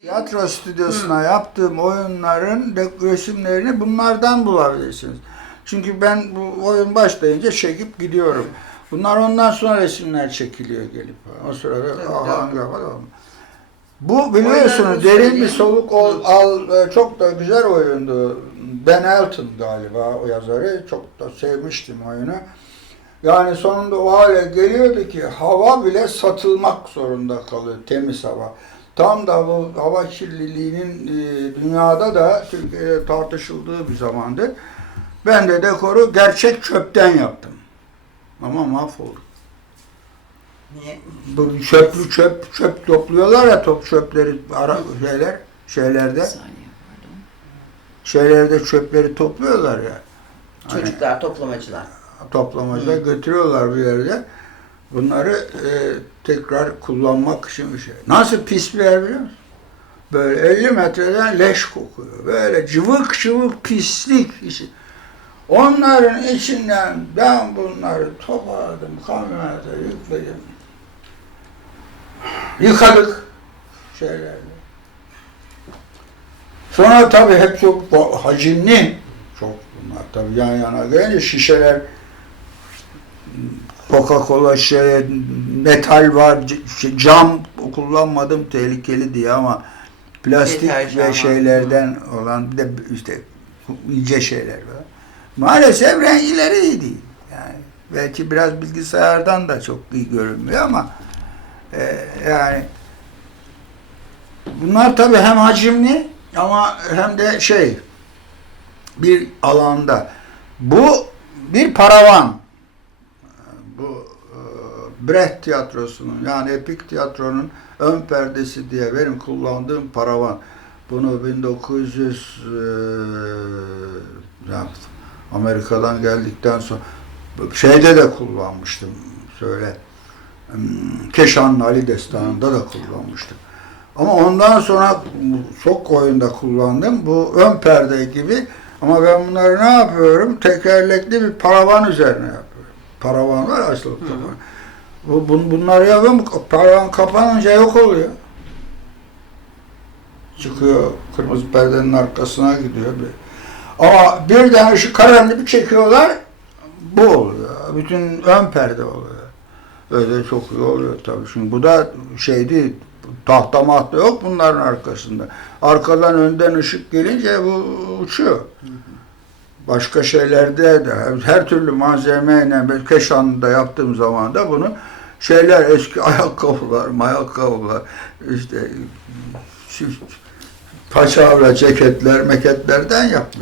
Tiyatro stüdyosuna yaptığım oyunların resimlerini bunlardan bulabilirsiniz. Çünkü ben bu oyun başlayınca çekip gidiyorum. Bunlar ondan sonra resimler çekiliyor gelip. O sırada Tabii, aha, tabii. Bu biliyorsunuz derin bir söyleyeyim. soluk ol, al, e, çok da güzel oyundu. Ben Elton galiba o yazarı. Çok da sevmiştim oyunu. Yani sonunda o hale geliyordu ki hava bile satılmak zorunda kalıyor, temiz hava. Tam da bu hava kirliliğinin e, dünyada da Türkiye'de tartışıldığı bir zamandı. Ben de dekoru gerçek çöpten yaptım. Ama mahvolduk. Niye? Bu çöplü çöp çöp topluyorlar ya top çöpleri ara şeyler şeylerde saniye şeylerde çöpleri topluyorlar ya. Hani- Çocuklar, toplamacılar. toplamacılar götürüyorlar bir yerde. Bunları e, tekrar kullanmak için bir şey. Nasıl pis bir yer biliyor musun? Böyle 50 metreden leş kokuyor. Böyle cıvık cıvık pislik işi. Onların içinden ben bunları topladım, kamyonete yükledim. Yıkadık şeylerle. Sonra tabii hep çok hacimli. Çok bunlar tabii yan yana gelince şişeler Coca-Cola şey, metal var, şey, cam kullanmadım tehlikeli diye ama plastik Deterjan ve var. şeylerden olan bir de işte ince şeyler var. Maalesef renkleri iyi değil. Yani belki biraz bilgisayardan da çok iyi görünmüyor ama e, yani bunlar tabii hem hacimli ama hem de şey bir alanda. Bu bir paravan. Bu e, Brecht tiyatrosunun yani epik tiyatronun ön perdesi diye benim kullandığım paravan. Bunu 1900 e, yaptım. Amerika'dan geldikten sonra şeyde de kullanmıştım söyle. Hmm, Keşanlı Ali Destanı'nda da kullanmıştım. Ama ondan sonra çok oyunda kullandım. Bu ön perde gibi. Ama ben bunları ne yapıyorum? Tekerlekli bir paravan üzerine yapıyorum. Paravan var asıl paravan. Bu, bun, bunları yapıyorum. Paravan kapanınca yok oluyor. Çıkıyor. Kırmızı perdenin arkasına gidiyor. Ama birden ışık karanlığı bir çekiyorlar. Bu oluyor. Bütün ön perde oluyor. Öyle çok iyi oluyor tabii. Şimdi bu da şey değil, tahta mahta yok bunların arkasında. Arkadan önden ışık gelince bu uçuyor. Başka şeylerde de her türlü malzemeyle ben Keşan'da yaptığım zaman da bunu şeyler eski ayakkabılar, ayakkabılar işte paçavra ceketler, meketlerden yaptım.